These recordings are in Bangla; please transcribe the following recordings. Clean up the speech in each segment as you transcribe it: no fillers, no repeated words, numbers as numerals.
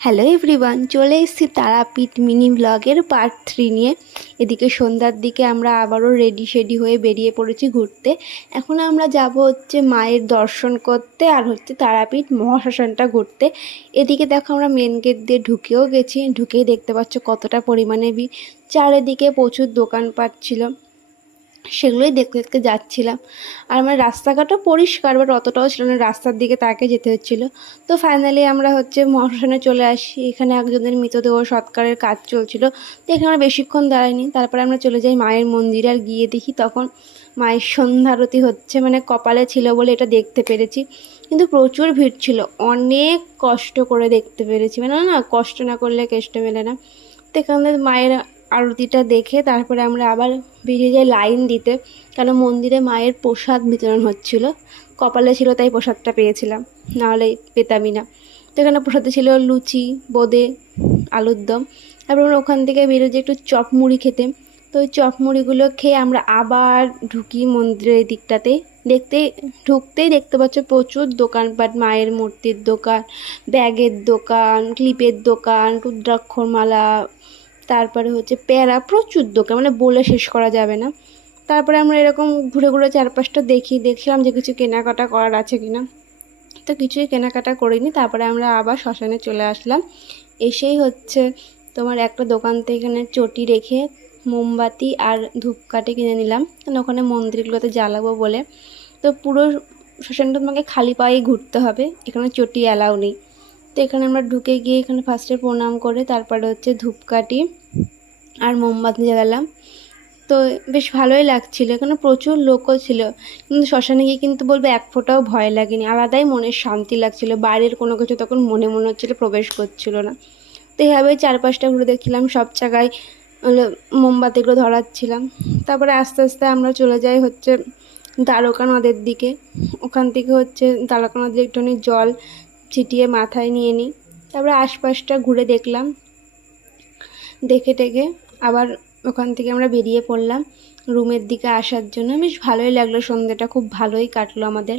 হ্যালো এভরিওয়ান, চলে এসেছি তারাপীঠ মিনি ব্লগের পার্ট 3 নিয়ে। এদিকে সন্ধ্যার দিকে আমরা আবারও রেডি হয়ে বেরিয়ে পড়েছি ঘুরতে। এখন আমরা যাব হচ্ছে মায়ের দর্শন করতে আর হচ্ছে তারাপীঠ মহাশ্মশানটা ঘুরতে। এদিকে দেখো আমরা মেন গেট দিয়ে ঢুকেও গেছি। ঢুকেই দেখতে পাচ্ছ কতটা পরিমাণে চারিদিকে প্রচুর দোকানপাট ছিল, সেগুলোই দেখতে দেখতে যাচ্ছিলাম। আর আমার রাস্তাঘাটও পরিষ্কার, বাট অতটাও ছিল না, রাস্তার দিকে তাকে যেতে হচ্ছিলো। তো ফাইনালি আমরা হচ্ছে মহাশ্মশানে চলে আসি। এখানে একজনের মৃতদেহ সৎকারের কাজ চলছিল, তো এখানে আমরা বেশিক্ষণ দাঁড়াইনি। তারপরে আমরা চলে যাই মায়ের মন্দিরে। আর গিয়ে দেখি তখন মায়ের সন্ধ্যা আরতি হচ্ছে, মানে কপালে ছিল বলে এটা দেখতে পেরেছি, কিন্তু প্রচুর ভিড় ছিল। অনেক কষ্ট করে দেখতে পেরেছি, মানে না কষ্ট না করলে কেষ্ট মেলে না। তো এখানে মায়ের আরতিটা দেখে তারপরে আমরা আবার বেরিয়ে যাই লাইন দিতে, কারণ মন্দিরে মায়ের প্রসাদ বিতরণ হচ্ছিল। কপালে ছিল তাই প্রসাদটা পেয়েছিলাম, নাহলে পেতামই না। তো এখানে প্রসাদে ছিল লুচি, বোঁদে, আলুর দম। তারপর আমরা ওখান থেকে বেরিয়ে যাই একটু চপ মুড়ি খেতে। তো ওই চপ মুড়িগুলো খেয়ে আমরা আবার ঢুকি মন্দিরের এই দিকটাতে। ঢুকতেই দেখতে পাচ্ছ প্রচুর দোকানপাট, মায়ের মূর্তির দোকান, ব্যাগের দোকান, ক্লিপের দোকান, রুদ্রাক্ষর মালা, তারপরে হচ্ছে প্যারা, প্রচুর দোকান, মানে বলে শেষ করা যাবে না। তারপরে আমরা এরকম ঘুরে ঘুরে চারপাশটা দেখছিলাম যে কিছু কেনাকাটা করার আছে কিনা। তো কিছুই কেনাকাটা করিনি। তারপরে আমরা আবার শ্মশানে চলে আসলাম। এসেই হচ্ছে তোমার একটা দোকান থেকে এখানে চটি রেখে মোমবাতি আর ধূপকাঠি কিনে নিলাম, কারণ ওখানে মন্দিরগুলোতে জ্বালাবো বলে। তো পুরো শ্মশানটা তোমাকে খালি পায়েই ঘুরতে হবে, এখানে চটি অ্যালাউ নেই। তো এখানে আমরা ঢুকে গিয়ে এখানে ফার্স্টে প্রণাম করে তারপরে হচ্ছে ধূপকাঠি আর মোমবাতি জ্বালালাম। তো বেশ ভালোই লাগছিলো, এখানে প্রচুর লোকও ছিল। কিন্তু শ্মশানে গিয়ে কিন্তু বলবো এক ফোঁটাও ভয় লাগেনি, আলাদাই মনের শান্তি লাগছিলো। বাইরের কোনো কিছু তখন মনে হচ্ছিলো প্রবেশ করছিল না। তো এইভাবেই চারপাশটা ঘুরে দেখছিলাম, সব জায়গায় মোমবাতিগুলো ধরাচ্ছিলাম। তারপরে আস্তে আস্তে আমরা চলে যাই হচ্ছে দ্বারকা নদের দিকে। ওখান থেকে হচ্ছে দ্বারকা নদীর একটুখানি জল ছিটিয়ে মাথায় নিয়ে নিই। তারপরে আশপাশটা ঘুরে দেখলাম, দেখে টেকে আবার ওখান থেকে আমরা বেরিয়ে পড়লাম রুমের দিকে আসার জন্য। বেশ ভালোই লাগলো, সন্ধ্যাটা খুব ভালোই কাটলো আমাদের।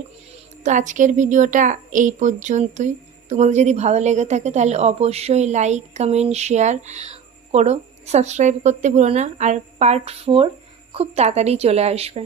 তো আজকের ভিডিওটা এই পর্যন্তই। তোমাদের যদি ভালো লেগে থাকে তাহলে অবশ্যই লাইক, কমেন্ট, শেয়ার করো, সাবস্ক্রাইব করতে ভুলো না। আর পার্ট 4 খুব তাড়াতাড়ি চলে আসবে।